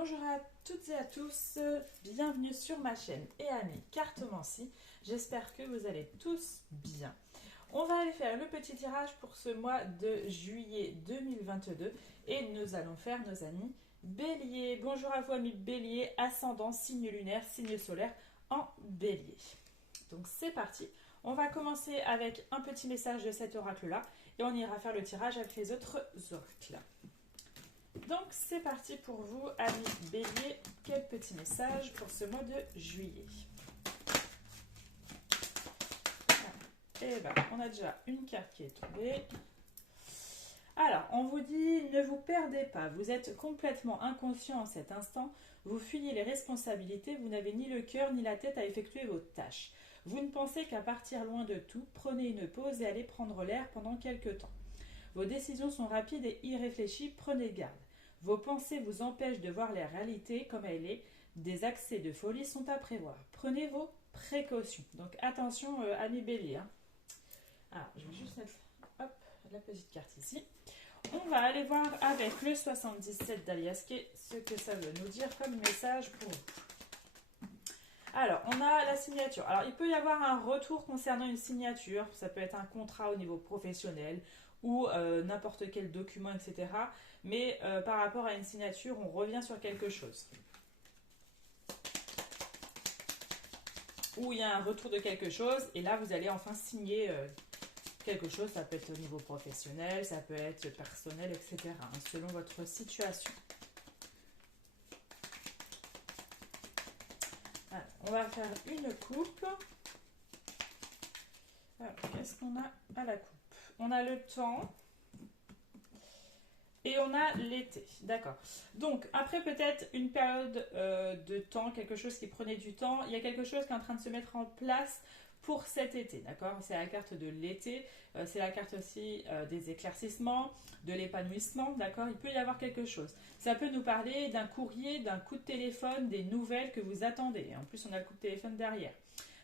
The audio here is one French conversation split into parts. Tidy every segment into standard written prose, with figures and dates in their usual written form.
Bonjour à toutes et à tous, bienvenue sur ma chaîne et amis Cartomancie. J'espère que vous allez tous bien. On va aller faire le petit tirage pour ce mois de juillet 2022 et nous allons faire nos amis Bélier. Bonjour à vous amis Bélier, ascendant, signe lunaire, signe solaire en Bélier. Donc c'est parti, on va commencer avec un petit message de cet oracle-là et on ira faire le tirage avec les autres oracles. Donc c'est parti pour vous, amis Bélier. Quel petit message pour ce mois de juillet. Et bien, on a déjà une carte qui est tombée. Alors, on vous dit, ne vous perdez pas, vous êtes complètement inconscient en cet instant, vous fuyez les responsabilités, vous n'avez ni le cœur ni la tête à effectuer vos tâches. Vous ne pensez qu'à partir loin de tout, prenez une pause et allez prendre l'air pendant quelques temps. Vos décisions sont rapides et irréfléchies, prenez garde. Vos pensées vous empêchent de voir la réalité comme elle est. Des accès de folie sont à prévoir. Prenez vos précautions. Donc attention, amis Bélier. Alors, je vais juste mettre la petite carte ici. On va aller voir avec le 77 d'Aliasqué ce que ça veut nous dire comme message pour vous. Alors, on a la signature. Alors, il peut y avoir un retour concernant une signature. Ça peut être un contrat au niveau professionnel ou n'importe quel document, etc. Mais par rapport à une signature, on revient sur quelque chose. Ou il y a un retour de quelque chose, et là, vous allez enfin signer quelque chose. Ça peut être au niveau professionnel, ça peut être personnel, etc. Selon votre situation. Alors, on va faire une coupe. Alors, qu'est-ce qu'on a à la coupe? On a le temps et on a l'été, d'accord. Donc après peut-être une période de temps, quelque chose qui prenait du temps, il y a quelque chose qui est en train de se mettre en place pour cet été, d'accord. C'est la carte de l'été, c'est la carte aussi des éclaircissements, de l'épanouissement, d'accord. Il peut y avoir quelque chose. Ça peut nous parler d'un courrier, d'un coup de téléphone, des nouvelles que vous attendez. En plus on a le coup de téléphone derrière.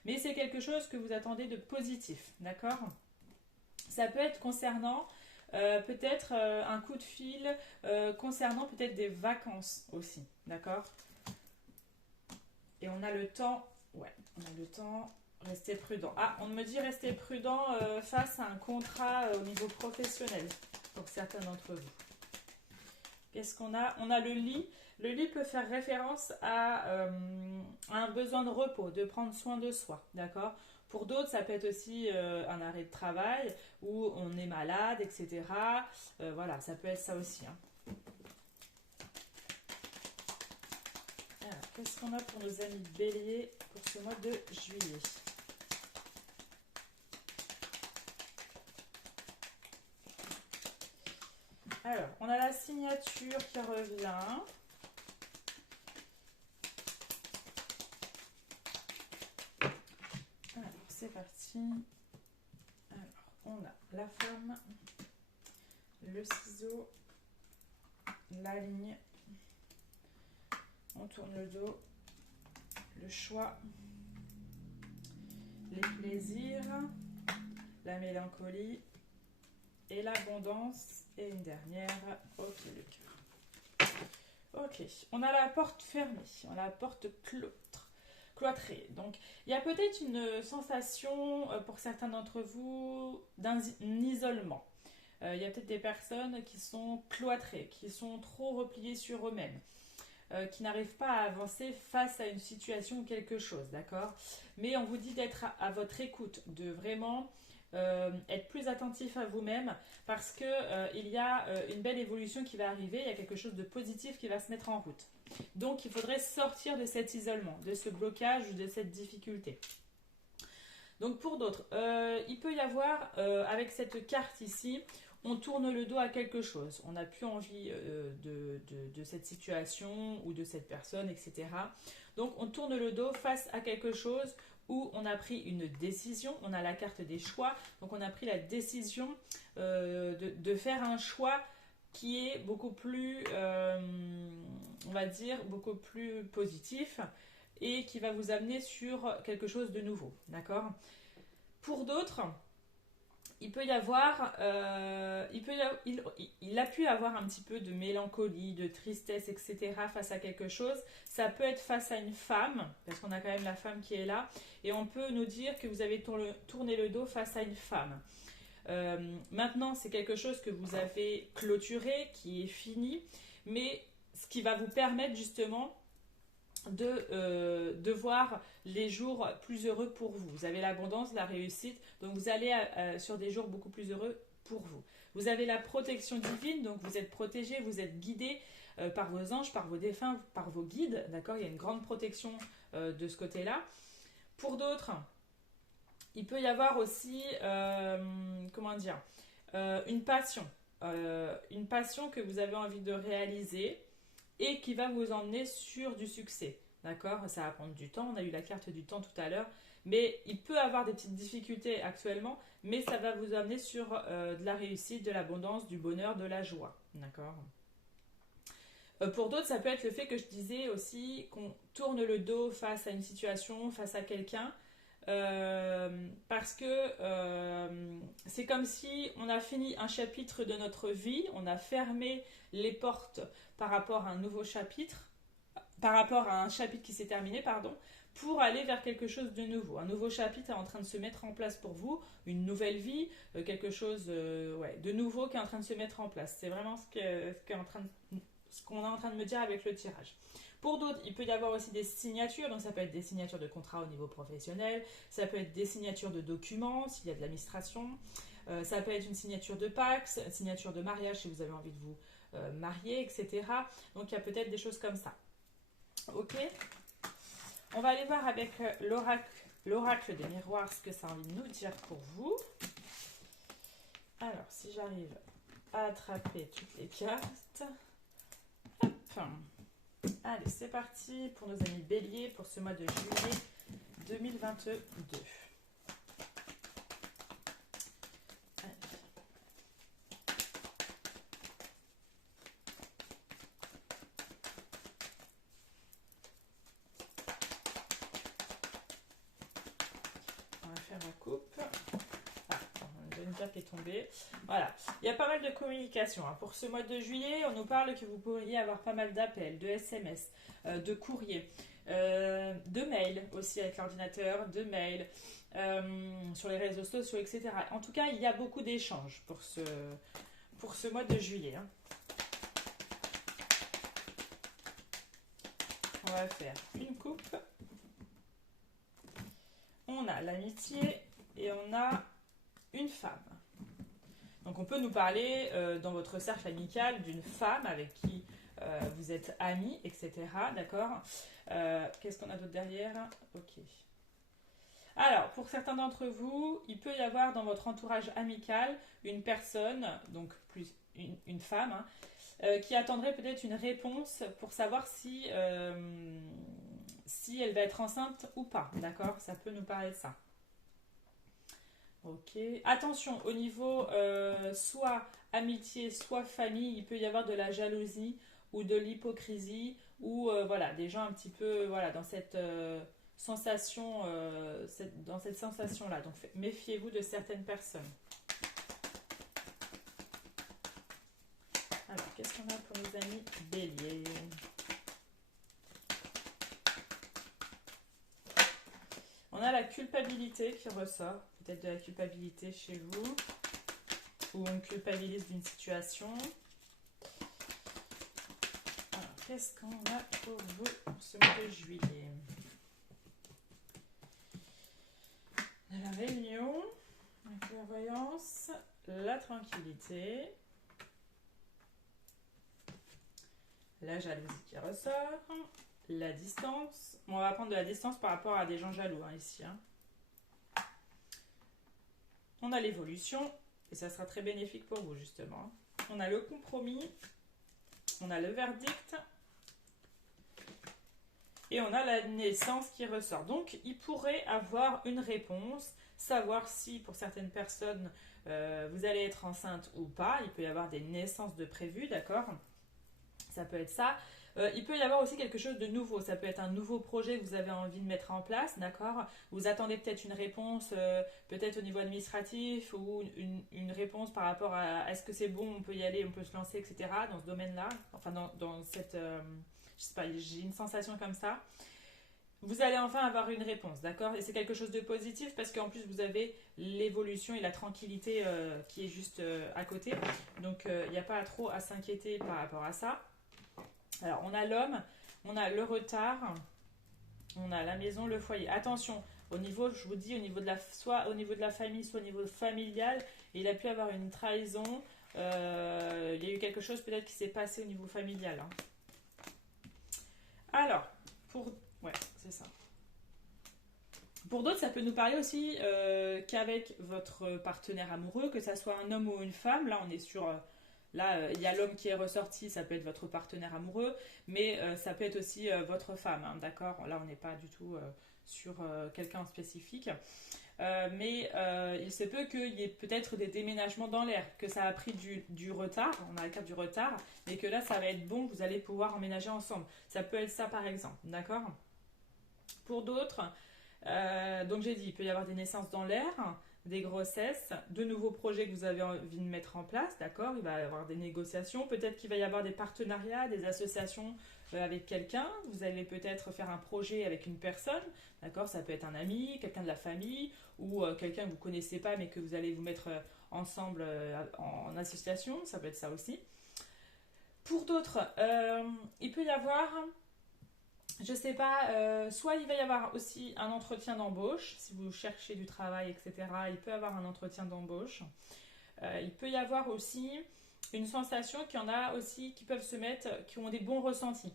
Mais c'est quelque chose que vous attendez de positif, d'accord. Ça peut être concernant peut-être un coup de fil, concernant peut-être des vacances aussi, d'accord. Et on a le temps, ouais, on a le temps, restez prudent. Ah, on me dit restez prudent face à un contrat au niveau professionnel, pour certains d'entre vous. Qu'est-ce qu'on a? On a le lit. Le lit peut faire référence à un besoin de repos, de prendre soin de soi, d'accord. Pour d'autres, ça peut être aussi un arrêt de travail où on est malade, etc. Voilà, ça peut être ça aussi. Hein. Alors, qu'est-ce qu'on a pour nos amis Bélier pour ce mois de juillet? Alors, on a la signature qui revient. Alors, c'est parti. Alors, on a la femme, le ciseau, la ligne, on tourne le dos, le choix, les plaisirs, la mélancolie et l'abondance. Et une dernière, ok, le cœur. Ok, on a la porte fermée, on a la porte cloîtrée. Donc, il y a peut-être une sensation pour certains d'entre vous d'un isolement. Il y a peut-être des personnes qui sont cloîtrées, qui sont trop repliées sur eux-mêmes, qui n'arrivent pas à avancer face à une situation ou quelque chose, d'accord. Mais on vous dit d'être à votre écoute, de vraiment être plus attentif à vous-même parce que il y a une belle évolution qui va arriver, il y a quelque chose de positif qui va se mettre en route. Donc il faudrait sortir de cet isolement, de ce blocage ou de cette difficulté. Donc pour d'autres, il peut y avoir, avec cette carte ici, on tourne le dos à quelque chose. On n'a plus envie de cette situation ou de cette personne, etc. Donc on tourne le dos face à quelque chose où on a pris une décision. On a la carte des choix. Donc on a pris la décision de faire un choix qui est beaucoup plus, on va dire, beaucoup plus positif et qui va vous amener sur quelque chose de nouveau. D'accord ? Pour d'autres, il peut y avoir, il a pu avoir un petit peu de mélancolie, de tristesse, etc. face à quelque chose. Ça peut être face à une femme, parce qu'on a quand même la femme qui est là, et on peut nous dire que vous avez tourné le dos face à une femme. Maintenant, c'est quelque chose que vous avez clôturé, qui est fini, mais ce qui va vous permettre justement de voir les jours plus heureux pour vous. Vous avez l'abondance, la réussite, donc vous allez sur des jours beaucoup plus heureux pour vous. Vous avez la protection divine, donc vous êtes protégé, vous êtes guidé par vos anges, par vos défunts, par vos guides, d'accord. Il y a une grande protection de ce côté-là. Pour d'autres, il peut y avoir aussi, comment dire, une passion que vous avez envie de réaliser et qui va vous emmener sur du succès. D'accord? Ça va prendre du temps. On a eu la carte du temps tout à l'heure. Mais il peut avoir des petites difficultés actuellement, mais ça va vous amener sur de la réussite, de l'abondance, du bonheur, de la joie. D'accord? Pour d'autres, ça peut être le fait que je disais aussi qu'on tourne le dos face à une situation, face à quelqu'un, parce que c'est comme si on a fini un chapitre de notre vie, on a fermé les portes par rapport à un nouveau chapitre, par rapport à un chapitre qui s'est terminé, pardon, pour aller vers quelque chose de nouveau. Un nouveau chapitre est en train de se mettre en place pour vous, une nouvelle vie, quelque chose de nouveau qui est en train de se mettre en place. C'est vraiment ce qu'on est en train de me dire avec le tirage. Pour d'autres, il peut y avoir aussi des signatures, donc ça peut être des signatures de contrat au niveau professionnel, ça peut être des signatures de documents s'il y a de l'administration, ça peut être une signature de Pax, une signature de mariage si vous avez envie de vous marier, etc. Donc il y a peut-être des choses comme ça. Ok. On va aller voir avec l'oracle des miroirs ce que ça a envie de nous dire pour vous. Alors, si j'arrive à attraper toutes les cartes. Hop. Allez, c'est parti pour nos amis béliers pour ce mois de juillet 2022. La coupe. Ah, une carte qui est tombée. Voilà. Il y a pas mal de communication. Hein. Pour ce mois de juillet, on nous parle que vous pourriez avoir pas mal d'appels, de SMS, de courriers, de mails aussi avec l'ordinateur, de mails sur les réseaux sociaux, etc. En tout cas, il y a beaucoup d'échanges pour ce mois de juillet. Hein. On va faire une coupe. On a l'amitié et on a une femme. Donc on peut nous parler dans votre cercle amical d'une femme avec qui vous êtes amis, etc. D'accord. Qu'est-ce qu'on a d'autre derrière? Ok. Alors, pour certains d'entre vous, il peut y avoir dans votre entourage amical une personne, donc plus une femme, hein, qui attendrait peut-être une réponse pour savoir si elle va être enceinte ou pas. D'accord. Ça peut nous parler de ça. Ok. Attention, au niveau soit amitié, soit famille, il peut y avoir de la jalousie ou de l'hypocrisie ou voilà, des gens un petit peu voilà, dans cette sensation, dans cette sensation-là. Donc méfiez-vous de certaines personnes. Alors, qu'est-ce qu'on a pour nos amis béliers? On a la culpabilité qui ressort. Peut-être de la culpabilité chez vous. Ou on culpabilise d'une situation. Alors, qu'est-ce qu'on a pour vous pour ce mois de juillet? La réunion, la clairvoyance, la tranquillité, la jalousie qui ressort, la distance. On va prendre de la distance par rapport à des gens jaloux hein, ici. Hein. On a l'évolution, et ça sera très bénéfique pour vous justement. On a le compromis, on a le verdict, et on a la naissance qui ressort. Donc, il pourrait avoir une réponse, savoir si pour certaines personnes, vous allez être enceinte ou pas. Il peut y avoir des naissances de prévues, d'accord? Ça peut être ça. Il peut y avoir aussi quelque chose de nouveau. Ça peut être un nouveau projet que vous avez envie de mettre en place, d'accord? Vous attendez peut-être une réponse, peut-être au niveau administratif, ou une réponse par rapport à est-ce que c'est bon, on peut y aller, on peut se lancer, etc. Dans ce domaine-là. Enfin, dans cette... je sais pas, j'ai une sensation comme ça. Vous allez enfin avoir une réponse, d'accord? Et c'est quelque chose de positif parce qu'en plus vous avez l'évolution et la tranquillité qui est juste à côté. Donc il n'y a pas trop à s'inquiéter par rapport à ça. Alors on a l'homme, on a le retard, on a la maison, le foyer. Attention, au niveau, je vous dis, au niveau de la, soit au niveau de la famille, soit au niveau familial, il a pu avoir une trahison. Il y a eu quelque chose peut-être qui s'est passé au niveau familial, hein. Alors, pour... Ouais, c'est ça. Pour d'autres, ça peut nous parler aussi qu'avec votre partenaire amoureux, que ça soit un homme ou une femme, là on est sur... là, il y a l'homme qui est ressorti, ça peut être votre partenaire amoureux, mais ça peut être aussi votre femme, hein, d'accord? Là, on n'est pas du tout sur quelqu'un en spécifique. Mais il se peut qu'il y ait peut-être des déménagements dans l'air, que ça a pris du retard, on a la carte du retard, mais que là, ça va être bon, vous allez pouvoir emménager ensemble. Ça peut être ça, par exemple, d'accord? Pour d'autres... donc j'ai dit, il peut y avoir des naissances dans l'air, des grossesses, de nouveaux projets que vous avez envie de mettre en place, d'accord? Il va y avoir des négociations, peut-être qu'il va y avoir des partenariats, des associations avec quelqu'un. Vous allez peut-être faire un projet avec une personne, d'accord? Ça peut être un ami, quelqu'un de la famille ou quelqu'un que vous ne connaissez pas mais que vous allez vous mettre ensemble en association, ça peut être ça aussi. Pour d'autres, il peut y avoir... Je sais pas, soit il va y avoir aussi un entretien d'embauche, si vous cherchez du travail, etc. Il peut y avoir un entretien d'embauche. Il peut y avoir aussi une sensation qu'il y en a aussi qui peuvent se mettre, qui ont des bons ressentis,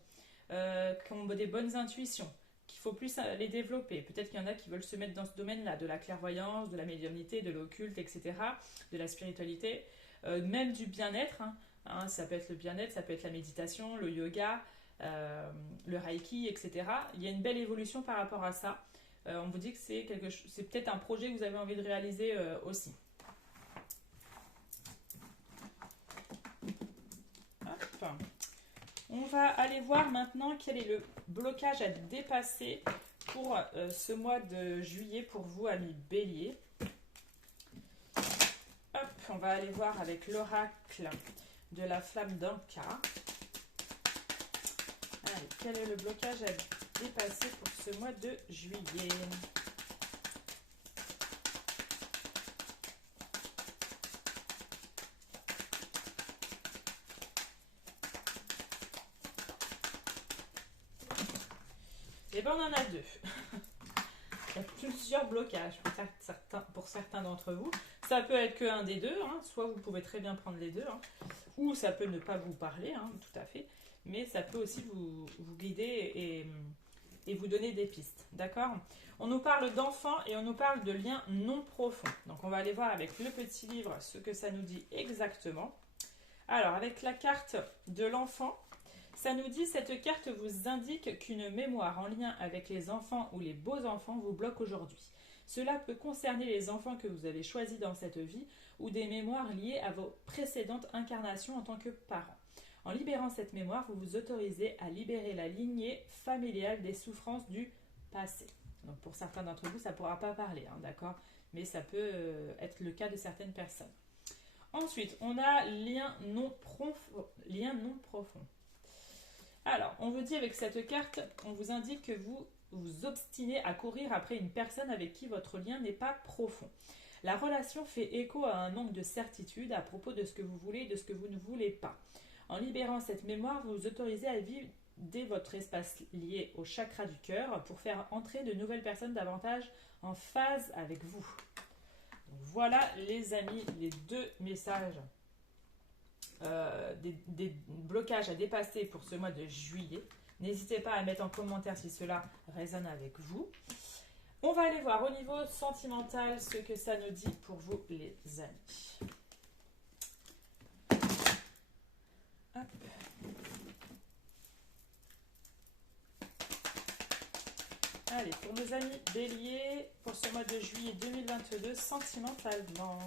qui ont des bonnes intuitions, qu'il faut plus les développer. Peut-être qu'il y en a qui veulent se mettre dans ce domaine-là, de la clairvoyance, de la médiumnité, de l'occulte, etc., de la spiritualité, même du bien-être, hein. Hein, ça peut être le bien-être, ça peut être la méditation, le yoga, le reiki, etc. Il y a une belle évolution par rapport à ça. On vous dit que c'est peut-être un projet que vous avez envie de réaliser aussi. Hop. On va aller voir maintenant quel est le blocage à dépasser pour ce mois de juillet pour vous, amis Bélier. Hop, on va aller voir avec l'oracle de la flamme d'Anka. Allez, quel est le blocage à dépasser pour ce mois de juillet? Eh bien, on en a deux. Il y a plusieurs blocages pour certains d'entre vous. Ça peut être qu'un des deux, hein. Soit vous pouvez très bien prendre les deux, hein. Ou ça peut ne pas vous parler, hein, tout à fait. Mais ça peut aussi vous guider et vous donner des pistes, d'accord? On nous parle d'enfants et on nous parle de liens non profonds. Donc on va aller voir avec le petit livre ce que ça nous dit exactement. Alors avec la carte de l'enfant, ça nous dit: cette carte vous indique qu'une mémoire en lien avec les enfants ou les beaux enfants vous bloque aujourd'hui. Cela peut concerner les enfants que vous avez choisis dans cette vie ou des mémoires liées à vos précédentes incarnations en tant que parents. En libérant cette mémoire, vous vous autorisez à libérer la lignée familiale des souffrances du passé. Donc pour certains d'entre vous, ça ne pourra pas parler, hein, d'accord? Mais ça peut être le cas de certaines personnes. Ensuite, on a lien non profond. Alors, on vous dit avec cette carte, on vous indique que vous vous obstinez à courir après une personne avec qui votre lien n'est pas profond. La relation fait écho à un manque de certitude à propos de ce que vous voulez et de ce que vous ne voulez pas. En libérant cette mémoire, vous vous autorisez à vider votre espace lié au chakra du cœur pour faire entrer de nouvelles personnes davantage en phase avec vous. Donc voilà les amis, les deux messages, des blocages à dépasser pour ce mois de juillet. N'hésitez pas à mettre en commentaire si cela résonne avec vous. On va aller voir au niveau sentimental ce que ça nous dit pour vous les amis. Hop. Allez, pour nos amis Bélier, pour ce mois de juillet 2022, sentimentalement.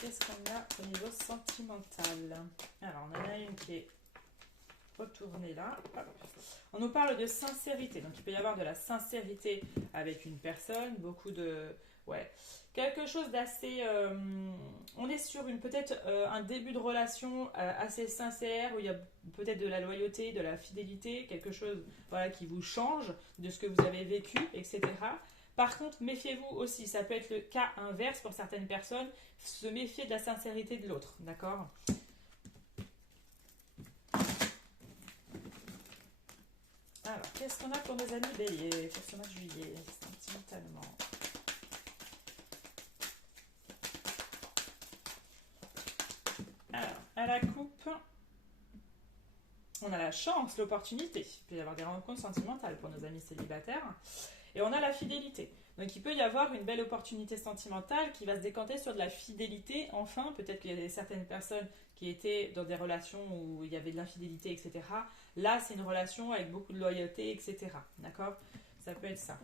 Qu'est-ce qu'on a au niveau sentimental? Alors, on en a une qui est retourner là. Hop. On nous parle de sincérité. Donc, il peut y avoir de la sincérité avec une personne, beaucoup de... Ouais. Quelque chose d'assez... on est sur peut-être un début de relation assez sincère, où il y a peut-être de la loyauté, de la fidélité, quelque chose voilà, qui vous change de ce que vous avez vécu, etc. Par contre, méfiez-vous aussi, ça peut être le cas inverse pour certaines personnes, se méfier de la sincérité de l'autre, d'accord? Alors, qu'est-ce qu'on a pour nos amis béliers pour ce mois de juillet, sentimentalement? Alors, à la coupe, on a la chance, l'opportunité. Il peut y avoir des rencontres sentimentales pour nos amis célibataires. Et on a la fidélité. Donc il peut y avoir une belle opportunité sentimentale qui va se décanter sur de la fidélité. Enfin, peut-être qu'il y a certaines personnes qui étaient dans des relations où il y avait de l'infidélité, etc. Là, c'est une relation avec beaucoup de loyauté, etc. D'accord? Ça peut être ça.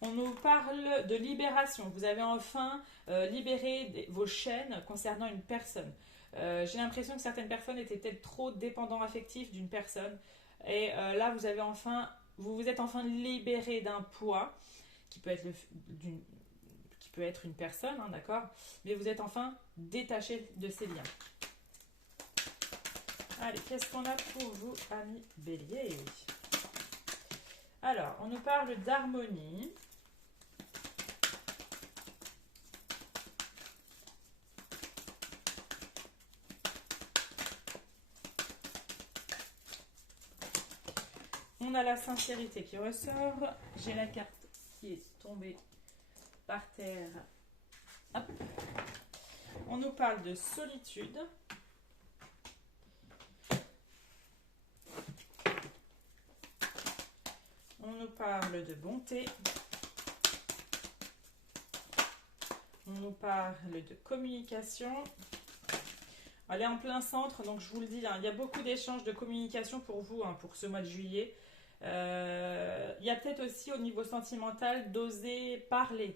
On nous parle de libération. Vous avez enfin libéré vos chaînes concernant une personne. J'ai l'impression que certaines personnes étaient peut-être trop dépendants affectifs d'une personne. Et là, vous vous êtes enfin libéré d'un poids qui peut être, qui peut être une personne, hein, d'accord? Mais vous êtes enfin détaché de ces liens. Allez, qu'est-ce qu'on a pour vous, amis béliers? Alors, on nous parle d'harmonie. On a la sincérité qui ressort. J'ai la carte qui est tombée par terre. Hop. On nous parle de solitude. On nous parle de bonté. On nous parle de communication. Elle est en plein centre, donc je vous le dis, hein, il y a beaucoup d'échanges de communication pour vous, hein, pour ce mois de juillet. Il y a peut-être aussi au niveau sentimental d'oser parler.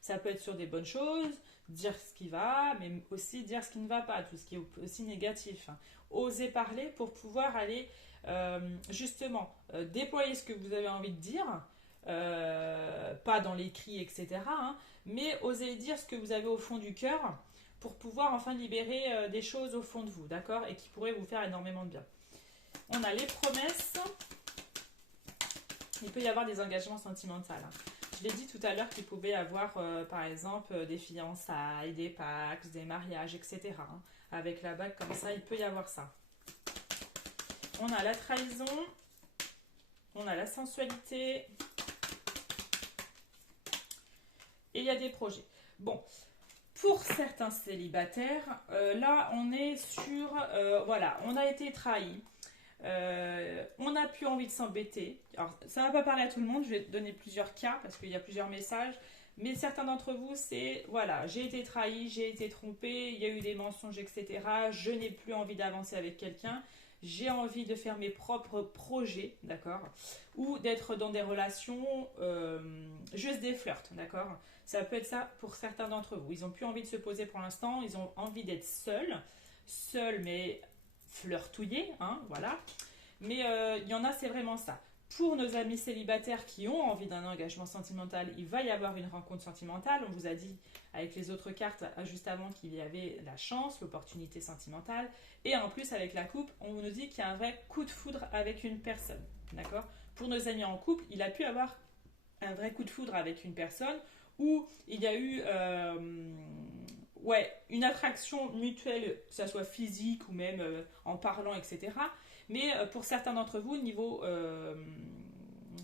Ça peut être sur des bonnes choses, dire ce qui va, mais aussi dire ce qui ne va pas, tout ce qui est aussi négatif. Hein. Oser parler pour pouvoir aller justement déployer ce que vous avez envie de dire, pas dans les cris, etc. Hein, mais oser dire ce que vous avez au fond du cœur pour pouvoir enfin libérer des choses au fond de vous, d'accord? Et qui pourraient vous faire énormément de bien. On a les promesses. Il peut y avoir des engagements sentimentaux. Hein. Je l'ai dit tout à l'heure qu'il pouvait y avoir, par exemple, des fiançailles, des pactes, des mariages, etc. Hein. Avec la bague comme ça, il peut y avoir ça. On a la trahison. On a la sensualité. Et il y a des projets. Bon, pour certains célibataires, là, on est sur... voilà, on a été trahi. On n'a plus envie de s'embêter. Alors, ça ne va pas parler à tout le monde. Je vais donner plusieurs cas parce qu'il y a plusieurs messages. Mais certains d'entre vous, c'est voilà, j'ai été trahi, j'ai été trompé, il y a eu des mensonges, etc. Je n'ai plus envie d'avancer avec quelqu'un. J'ai envie de faire mes propres projets, d'accord? Ou d'être dans des relations, juste des flirts, d'accord? Ça peut être ça pour certains d'entre vous. Ils n'ont plus envie de se poser pour l'instant, ils ont envie d'être seuls mais flirtouillés, hein, voilà. Mais il y en a, c'est vraiment ça. Pour nos amis célibataires qui ont envie d'un engagement sentimental, il va y avoir une rencontre sentimentale. On vous a dit avec les autres cartes juste avant qu'il y avait la chance, l'opportunité sentimentale. Et en plus, avec la coupe, on nous dit qu'il y a un vrai coup de foudre avec une personne. D'accord? Pour nos amis en couple, il a pu avoir un vrai coup de foudre avec une personne où il y a eu une attraction mutuelle, que ce soit physique ou même en parlant, etc. Mais pour certains d'entre vous, niveau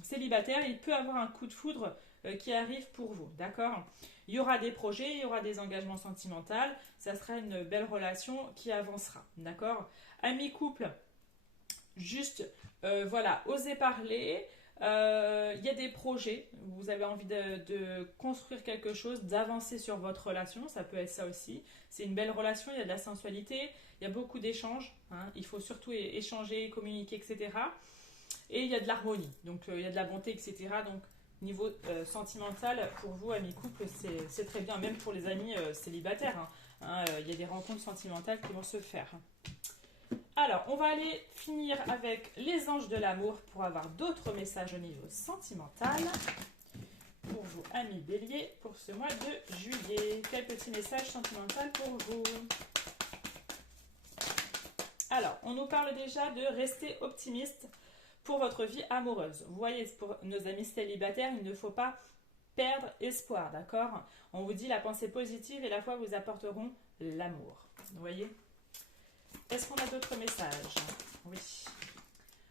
célibataire, il peut avoir un coup de foudre qui arrive pour vous, d'accord? Il y aura des projets, il y aura des engagements sentimentaux, ça sera une belle relation qui avancera, d'accord? Amis couple, juste, voilà, osez parler. Il y a des projets, vous avez envie de construire quelque chose, d'avancer sur votre relation, ça peut être ça aussi. C'est une belle relation, il y a de la sensualité, il y a beaucoup d'échanges, hein, il faut surtout échanger, communiquer, etc. Et il y a de l'harmonie, donc il y a de la bonté, etc. Donc niveau sentimental, pour vous, amis couple, c'est très bien, même pour les amis célibataires. Hein. hein, y a des rencontres sentimentales qui vont se faire. Alors, on va aller finir avec les anges de l'amour pour avoir d'autres messages au niveau sentimental. Pour vous, amis bélier, pour ce mois de juillet. Quel petit message sentimental pour vous? Alors, on nous parle déjà de rester optimiste pour votre vie amoureuse. Vous voyez, pour nos amis célibataires, il ne faut pas perdre espoir, d'accord? On vous dit la pensée positive et la foi vous apporteront l'amour. Vous voyez? Est-ce qu'on a d'autres messages? Oui.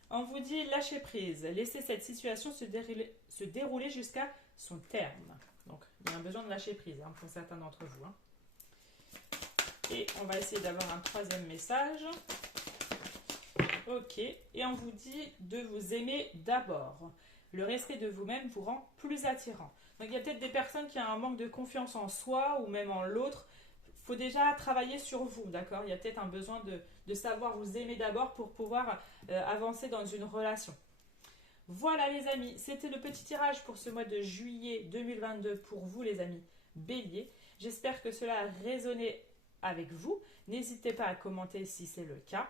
On vous dit lâcher prise, laissez cette situation se dérouler jusqu'à son terme. Donc, il y a un besoin de lâcher prise hein, pour certains d'entre vous. Hein. Et on va essayer d'avoir un troisième message. Ok. Et on vous dit de vous aimer d'abord. Le respect de vous-même vous rend plus attirant. Donc, il y a peut-être des personnes qui ont un manque de confiance en soi ou même en l'autre. Il faut déjà travailler sur vous, d'accord? Il y a peut-être un besoin de savoir vous aimer d'abord pour pouvoir avancer dans une relation. Voilà les amis, c'était le petit tirage pour ce mois de juillet 2022 pour vous les amis béliers. J'espère que cela a résonné avec vous. N'hésitez pas à commenter si c'est le cas.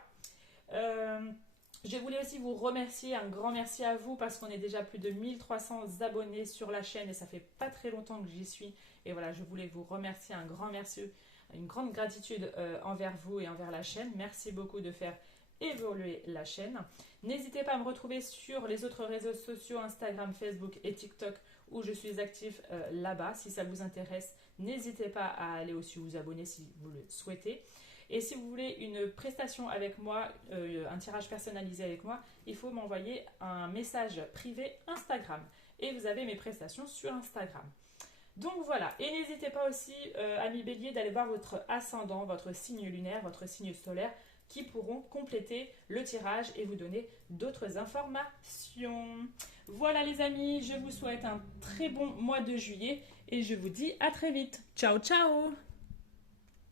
Je voulais aussi vous remercier, un grand merci à vous parce qu'on est déjà plus de 1300 abonnés sur la chaîne et ça fait pas très longtemps que j'y suis. Et voilà, je voulais vous remercier, un grand merci, une grande gratitude envers vous et envers la chaîne. Merci beaucoup de faire évoluer la chaîne. N'hésitez pas à me retrouver sur les autres réseaux sociaux, Instagram, Facebook et TikTok où je suis actif là-bas. Si ça vous intéresse, n'hésitez pas à aller aussi vous abonner si vous le souhaitez. Et si vous voulez une prestation avec moi, un tirage personnalisé avec moi, il faut m'envoyer un message privé Instagram. Et vous avez mes prestations sur Instagram. Donc voilà, et n'hésitez pas aussi, amis béliers, d'aller voir votre ascendant, votre signe lunaire, votre signe solaire, qui pourront compléter le tirage et vous donner d'autres informations. Voilà les amis, je vous souhaite un très bon mois de juillet et je vous dis à très vite. Ciao ciao!